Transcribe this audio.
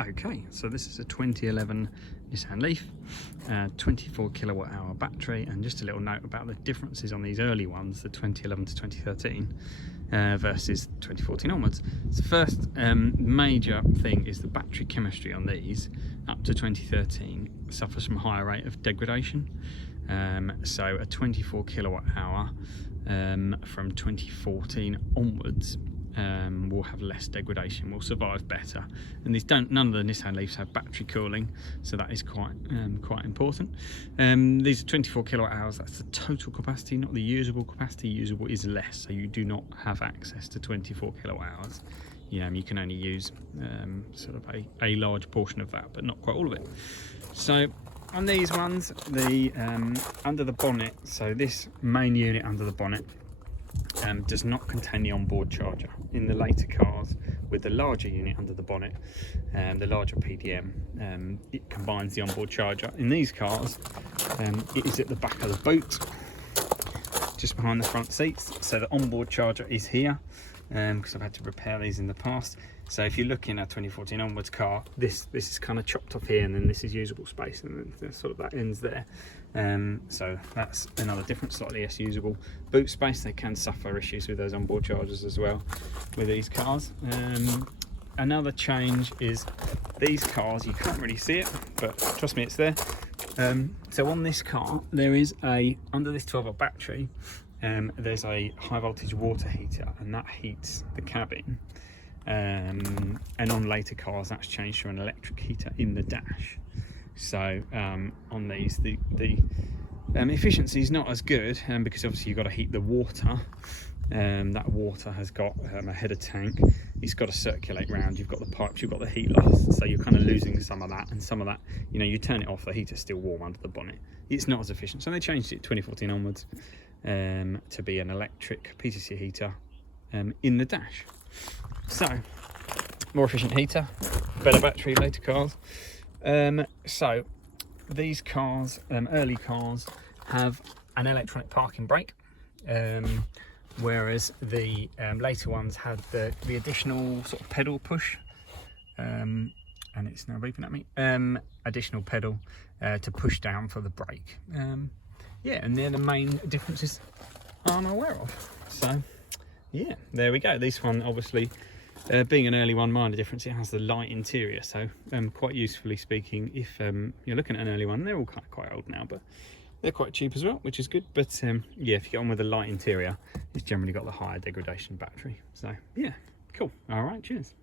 Okay, so this is a 2011 Nissan Leaf, 24 kilowatt hour battery, and just a little note about the differences on these early ones, the 2011 to 2013 versus 2014 onwards. So first major thing is the battery chemistry on these up to 2013 suffers from a higher rate of degradation. So a 24 kilowatt hour from 2014 onwards will have less degradation, will survive better, and these none of the Nissan Leafs have battery cooling, so that is quite important. These are 24 kilowatt hours, that's the total capacity, not the usable capacity. Usable is less, so you do not have access to 24 kilowatt hours. You can only use sort of a large portion of that, but not quite all of it. So on these ones, the under the bonnet, so this main unit under the bonnet does not contain the onboard charger. In the later cars with the larger unit under the bonnet, the larger PDM, it combines the onboard charger. In these cars, it is at the back of the boot, just behind the front seats. So the onboard charger is here, because I've had to repair these in the past. So if you're looking at a 2014 onwards car, this is kind of chopped off here, and then this is usable space, and then sort of that ends there. So that's another difference, slightly less usable boot space. They can suffer issues with those onboard chargers as well with these cars. Another change is these cars, you can't really see it, but trust me, it's there. So on this car, there is under this 12-volt battery, there's a high voltage water heater, and that heats the cabin. And on later cars, that's changed to an electric heater in the dash. So on these, the efficiency is not as good, because obviously you've got to heat the water. That water has got a header tank. It's got to circulate round. You've got the pipes, you've got the heat loss, so you're kind of losing some of that. And some of that, you turn it off, the heater's still warm under the bonnet. It's not as efficient. So they changed it 2014 onwards to be an electric PTC heater in the dash. So more efficient heater, better battery, later cars. So these cars, early cars, have an electronic parking brake, whereas the later ones had the additional sort of pedal push, and it's now beeping at me, additional pedal to push down for the brake. Yeah, and they're the main differences I'm aware of. So yeah, there we go. This one, obviously, being an early one, minor difference, it has the light interior. So quite usefully speaking, if you're looking at an early one, they're all kind of quite old now, but they're quite cheap as well, which is good. But yeah, if you get on with the light interior, it's generally got the higher degradation battery. So yeah, cool. All right, cheers.